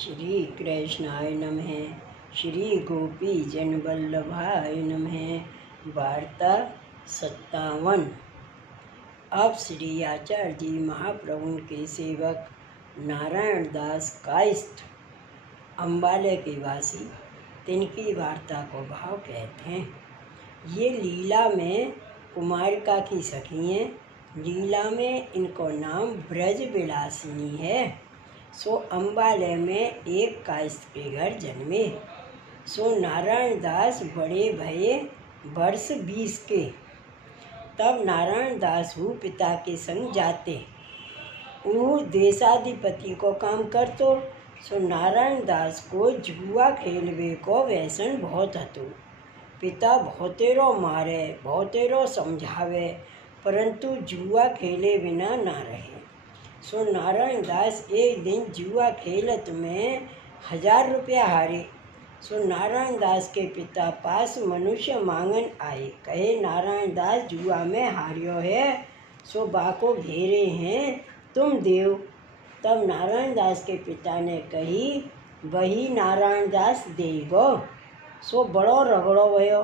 श्री कृष्णाय नमः। श्री गोपी जन वल्लभाय नमः। वार्ता 57। अब श्री आचार्य जी महाप्रभु के सेवक नारायण दास कायस्थ अम्बाले के वासी तिनकी वार्ता को भाव कहते हैं। ये लीला में कुमारिका की सखी हैं। लीला में इनको नाम ब्रज विलासिनी है। सो अम्बाले में एक कायस्थ के घर जन्मे। सो नारायण दास बड़े भये वर्ष 20 के। तब नारायण दास हु पिता के संग जाते। वो देशाधिपति को काम करतो। सो नारायण दास को जुआ खेलवे को व्यसन बहुत हतो। पिता बहुतेरो मारे बहुतेरो समझावे, परंतु जुआ खेले बिना ना रहे। सो नारायण दास एक दिन जुआ खेलत में 1000 रुपया हारे। सो नारायण दास के पिता पास मनुष्य मांगन आए। कहे नारायण दास जुआ में हारियो है, सो बाको घेरे हैं, तुम देव। तब नारायण दास के पिता ने कही वही नारायण दास देगो। सो बड़ो रगड़ो भयो।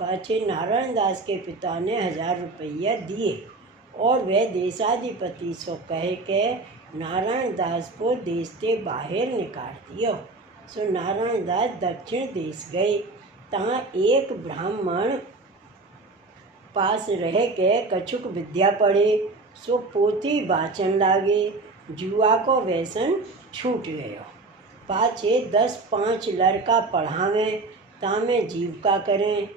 पाछे नारायण दास के पिता ने 1000 रुपया दिए और वह देशाधिपति सो कहे के नारायण दास को देश से बाहर निकाल दियो। सो नारायण दास दक्षिण देश गए। तहाँ एक ब्राह्मण पास रह के कछुक विद्या पढ़े। सो पोथी वाचन लागे। जुआ को व्यसन छूट गयो। पाछे 10-5 लड़का पढ़ावे, तामे जीविका करें।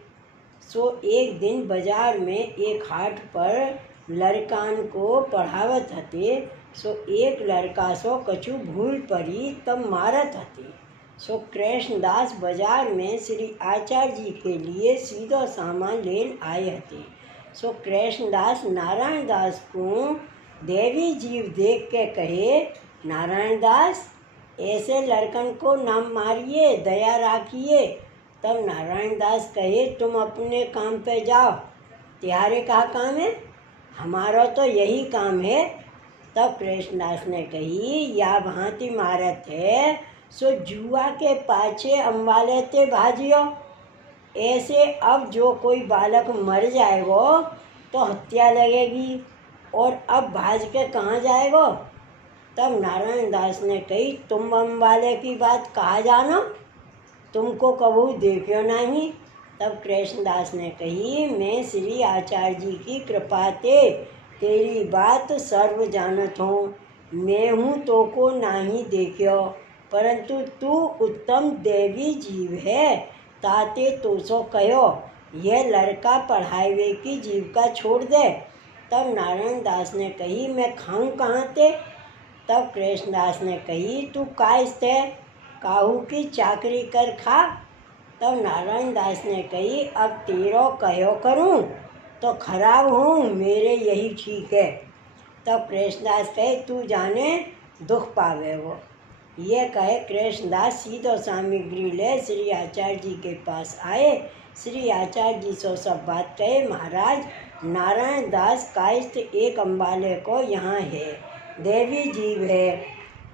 सो एक दिन बाजार में एक हाट पर लड़कान को पढ़ावत हते। सो एक लड़का सो कछु भूल पड़ी तब मारत हते। सो कृष्णदास बाजार में श्री आचार्य जी के लिए सीधो सामान लेन आए हते। सो कृष्णदास नारायण दास को देवी जीव देख के कहे नारायण दास ऐसे लड़कन को ना मारिए, दया राखिए। तब नारायण दास कहे तुम अपने काम पे जाओ, तुम्हारे कहाँ काम है, हमारा तो यही काम है। तब कृष्णदास ने कही या भांति मारत है, सो जुआ के पाछे अम्बाले ते भाजियो। ऐसे अब जो कोई बालक मर जाएगो तो हत्या लगेगी, और अब भाज के कहाँ जाएगो। तब नारायण दास ने कही तुम अम्बाले की बात कहाँ जानो, तुमको कबू देखियो नहीं। तब कृष्णदास ने कही मैं श्री आचार्य जी की कृपा ते तेरी बात सर्व जानत हूँ। मैं हूँ तो को नहीं देखियो, परंतु तू उत्तम देवी जीव है, ताते तो सो कहो यह लड़का पढ़ावे की जीविका छोड़ दे। तब नारायण दास ने कही मैं खाऊं कहाँ ते। तब कृष्णदास ने कही तू कायस्थ है, काहू की चाकरी कर खा। तब नारायण दास ने कही अब तेरो कहो करूं तो खराब हूँ, मेरे यही ठीक है। तब कृष्णदास कहे तू जाने दुख पावे वो। ये कहे कृष्णदास सीधो सामग्री ले श्री आचार्य जी के पास आए। श्री आचार्य जी सो सब बात कहे महाराज नारायण दास कायस्थ एक अम्बाले को यहाँ है, देवी जीव है।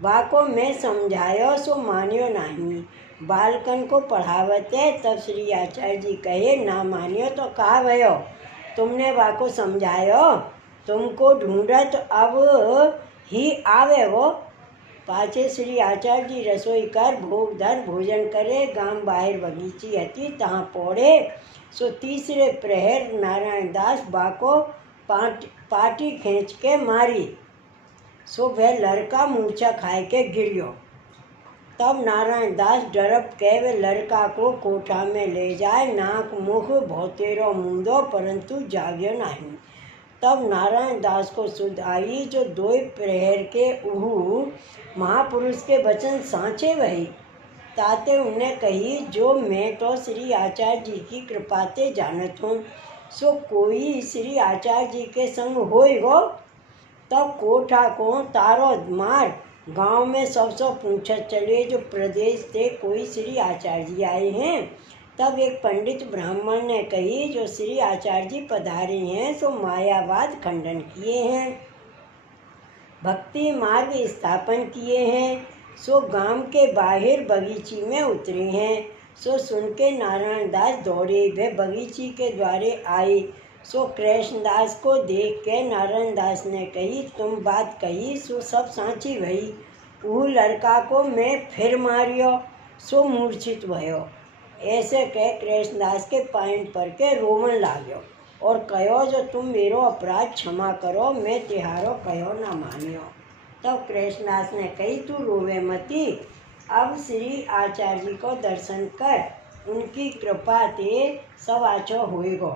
बाको मैं समझायो सो मानियो नहीं, बालकन को पढ़ावत है। तब श्री आचार्य जी कहे ना मानियो तो कहा भयो, तुमने बाको समझायो, तुमको ढूंढत अब ही आवे वो। पाछे श्री आचार्य जी रसोई कर भोग धर भोजन करे। गांव बाहर बगीची हती तहाँ पौड़े। सो तीसरे प्रहर नारायण दास बाको पाटी खींच के मारी। सो वह लड़का मूर्छा खाए के गिरियो। तब नारायण दास डरप के वे लड़का को कोठा में ले जाए। नाक मुख बहुतेरो मूंदो, परंतु जाग्यो नहीं। तब नारायण दास को सुध आई जो 2 प्रहर के उहू महापुरुष के वचन सांचे वही। ताते उन्हें कही जो मैं तो श्री आचार्य जी की कृपा ते जानत हूँ, सो कोई श्री आचार्य जी के संग होएगो। तब कोठा को तारो मार गांव में सबसे पूछत चले जो प्रदेश से कोई श्री आचार्य जी आए हैं। तब एक पंडित ब्राह्मण ने कही जो श्री आचार्य जी पधारे हैं सो मायावाद खंडन किए हैं, भक्ति मार्ग स्थापन किए हैं, सो गांव के बाहर बगीची में उतरे हैं। सो सुन के नारायण दास दौड़े वे बगीची के द्वारे आए। सो कृष्णदास को देख के नारायण दास ने कही, तुम बात कही सो सब सांची भई। वो लड़का को मैं फिर मारियो सो मूर्छित भयो। ऐसे कह कृष्णदास के पैंट पर के रोवन लाग्यो और कहो, जो तुम मेरो अपराध क्षमा करो, मैं तिहारो कहो न मानियो। तब कृष्णदास ने कही, तू रोवे मती, अब श्री आचार्य जी को दर्शन कर, उनकी कृपा ते सब आचो होएगो।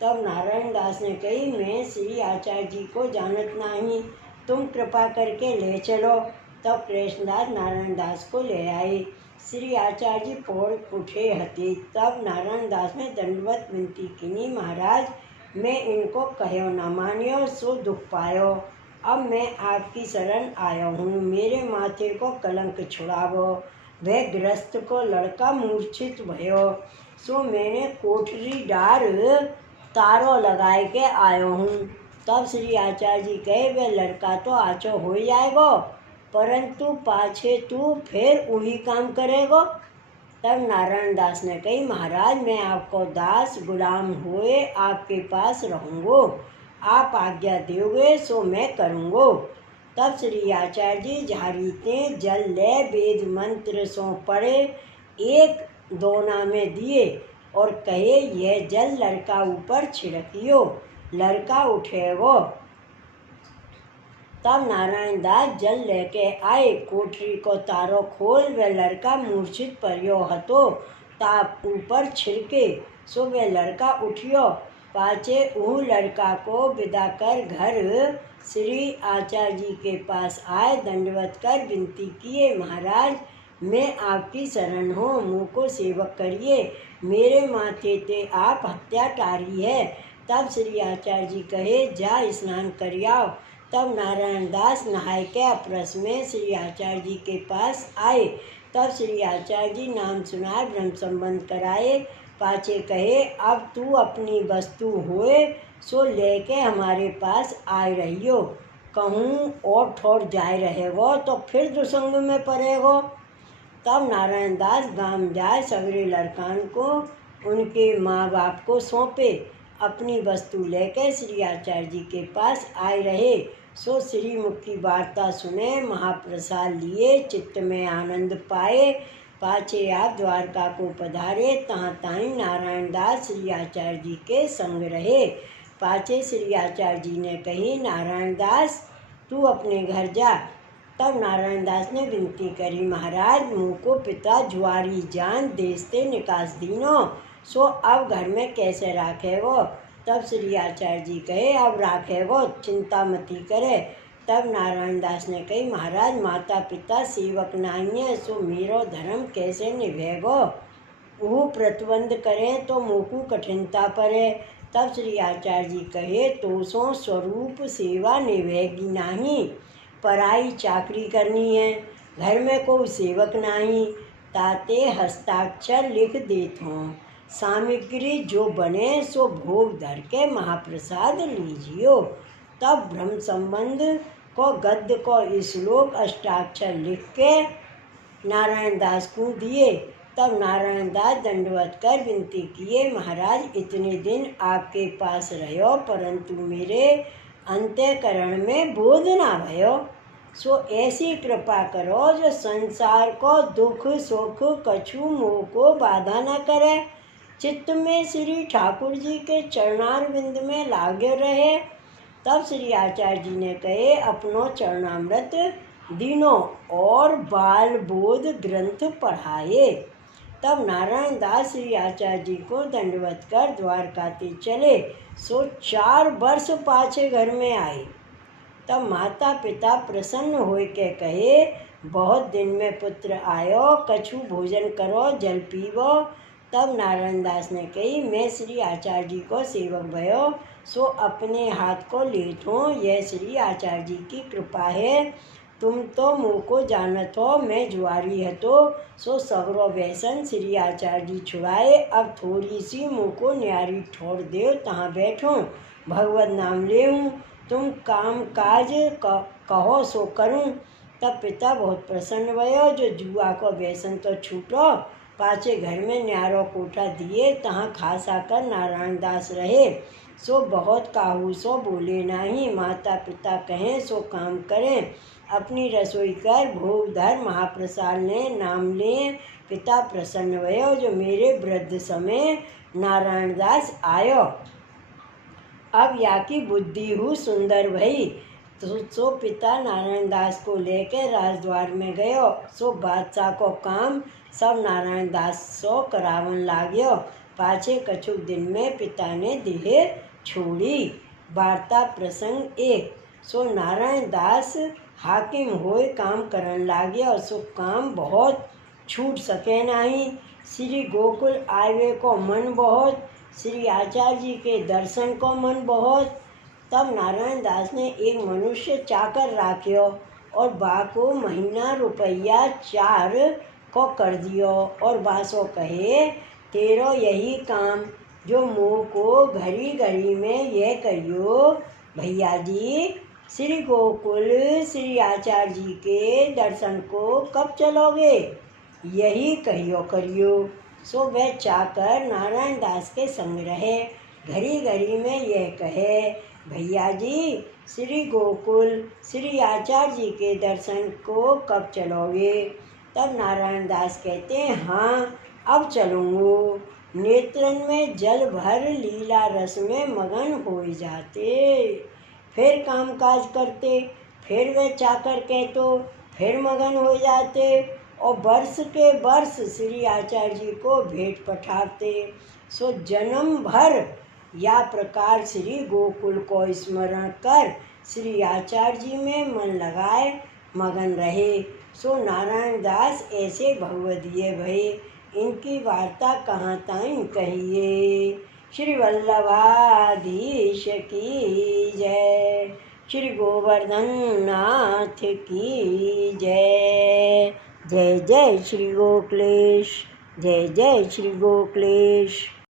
तब नारायण दास ने कही, मैं श्री आचार्य जी को जानत नहीं, तुम कृपा करके ले चलो। तब कृष्णदास नारायण दास को ले आए। श्री आचार्य जी पौड़ उठे हते। तब नारायण दास ने दंडवत विनती कीनी, महाराज मैं इनको कहो न मानियो सो दुख पायो। अब मैं आपकी शरण आया हूँ, मेरे माथे को कलंक छुड़ावो। वह गृहस्थ को लड़का मूर्छित भयो, सो मैंने कोठरी डार तारो लगाए के आयो हूँ। तब श्री आचार्य जी कहे, वह लड़का तो आचो हो जाएगो, परंतु पाछे तू फिर वही काम करेगो। तब नारायण दास ने कही, महाराज मैं आपको दास गुलाम हुए आपके पास रहूँगो, आप आज्ञा दोगे सो मैं करूँगो। तब श्री आचार्य जी झाड़ीते जल ले वेद मंत्र सो पड़े, एक दोना में दिए और कहे, यह जल लड़का ऊपर छिड़कियो, लड़का उठेगो। तब नारायण दास जल लेके आए, कोठरी को तारो खोल वह लड़का मूर्छित पर्यो हतो, ताप ऊपर छिड़के सो वह लड़का उठियो। पाचे ऊ लड़का को विदा कर घर श्री आचार्य जी के पास आए, दंडवत कर विनती किए, महाराज मैं आपकी शरण हूँ, मुँह को सेवक करिए, मेरे माथे ते आप हत्या टारी है। तब श्री आचार्य जी कहे, जा स्नान कर आओ। तब नारायण दास नहाय के अपरस में श्री आचार्य जी के पास आए। तब श्री आचार्य जी नाम सुनाए ब्रह्म संबंध कराए। पाचे कहे, अब तू अपनी वस्तु होए सो लेके हमारे पास आए रहियो, कहूँ और ठोर जाए रहेगो तो फिर दुसंग में पड़ेगो। तब नारायण दास गांव जाए, सगरे लड़कान को उनके माँ बाप को सौंपे, अपनी वस्तु लेकर श्री आचार्य जी के पास आए रहे। सो श्री मुख की वार्ता सुने, महाप्रसाद लिए, चित्त में आनंद पाए। पाछे आप द्वारका को पधारे, तहाँ ताई नारायण दास श्री आचार्य जी के संग रहे। पाछे श्री आचार्य जी ने कही, नारायण दास तू अपने घर जा। तब नारायण दास ने विनती करी, महाराज मुँह को पिता जुआरी जान देश से निकास दीनो, सो अब घर में कैसे राखेगो। तब श्री आचार्य जी कहे, अब राखेगो, चिंता मती करे। तब नारायण दास ने कही, महाराज माता पिता सेवक नहीं है, सो मेरो धर्म कैसे निभेगो। वो प्रतिबंध करें तो मुँह को कठिनता पड़े। तब श्री आचार्य जी कहे, तो सो स्वरूप सेवा निभेगी नहीं, पराई चाकरी करनी है, घर में कोई सेवक नहीं, ताते हस्ताक्षर लिख देत हूँ, सामग्री जो बने सो भोग धर के महाप्रसाद लीजियो। तब ब्रह्म संबंध को गद्य को श्लोक अष्टाक्षर लिख के नारायण दास को दिए। तब नारायण दास दंडवत कर विनती किए, महाराज इतने दिन आपके पास रहो, परंतु मेरे अंतःकरण में बोध ना भयो, सो ऐसी कृपा करो जो संसार को दुख सुख कछु मोह को बाधा न करे, चित्त में श्री ठाकुर जी के चरणारविंद में लागे रहे। तब श्री आचार्य जी ने कहे, अपनो चरणामृत दीनो और बाल बोध ग्रंथ पढ़ाए। तब नारायण दास श्री आचार्य जी को दंडवत कर द्वारकाते चले। सो 4 वर्ष पाछे घर में आए। तब माता पिता प्रसन्न होय के कहे, बहुत दिन में पुत्र आयो, कछु भोजन करो, जल पीवो। तब नारायण दास ने कही, मैं श्री आचार्य जी को सेवक भयो, सो अपने हाथ को लेत हूँ, यह श्री आचार्य जी की कृपा है। तुम तो मुँह को जानत हो, मैं जुआरी है तो सो सगरो व्यसन श्री आचार्य जी छुड़ाए। अब थोड़ी सी मुँह को न्यारी ठोर देव, तहाँ बैठो, भगवत नाम लेऊँ, तुम काम काज कहो सो करूँ। तब पिता बहुत प्रसन्न भयो, जो जुआ को व्यसन तो छूटो। पाछे घर में न्यारो कोठा दिए, तहाँ खास आकर नारायण दास रहे। सो बहुत काहू सो बोले नाही, माता पिता कहें सो काम करें। अपनी रसोई कर भोग धर, महाप्रसाद ने नाम ले। पिता प्रसन्न भयो, जो मेरे वृद्ध समय नारायण दास आयो। अब या की बुद्धि हूँ सुंदर भई। तो सो पिता नारायण दास को लेकर राजद्वार में गयो। सो बादशाह को काम सब नारायण दास सो करावन लाग्यो। पाछे कछुक दिन में पिता ने देह छोड़ी। वार्ता प्रसंग 1। सो नारायण दास हाकिम होए काम करन लाग्यो। सो काम बहुत छूट सके नहीं। श्री गोकुल आवे को मन बहुत, श्री आचार्य जी के दर्शन को मन बहुत। तब नारायण दास ने एक मनुष्य चाकर राख्यो और बा को महीना रुपया 4 को कर दियो। और बासो कहे, तेरो यही काम जो मुँह को घड़ी घड़ी में यह करियो, भैया जी श्री गोकुल श्री आचार्य जी के दर्शन को कब चलोगे, यही कहियो करियो। सो वह चाकर नारायण दास के संग रहे। घड़ी घड़ी में यह कहे, भैया जी श्री गोकुल श्री आचार्य जी के दर्शन को कब चलोगे। तब नारायण दास कहते हैं, हाँ अब चलूँगो। नेत्रन में जल भर लीला रस में मगन हो जाते। फिर कामकाज करते, फिर वे चाकर कहतो, फिर मगन हो जाते और वर्ष के वर्ष श्री आचार्य जी को भेंट पठाते। सो जन्म भर या प्रकार श्री गोकुल को स्मरण कर श्री आचार्य जी में मन लगाए मगन रहे। सो नारायण दास ऐसे भगवदीय भये। इनकी वार्ता कहाँ ताईं कहिए। श्री वल्लभाधीश की जय। श्री गोवर्धन नाथ की जय। जय जय श्री गोकुलेश। जय जय श्री गोकुलेश।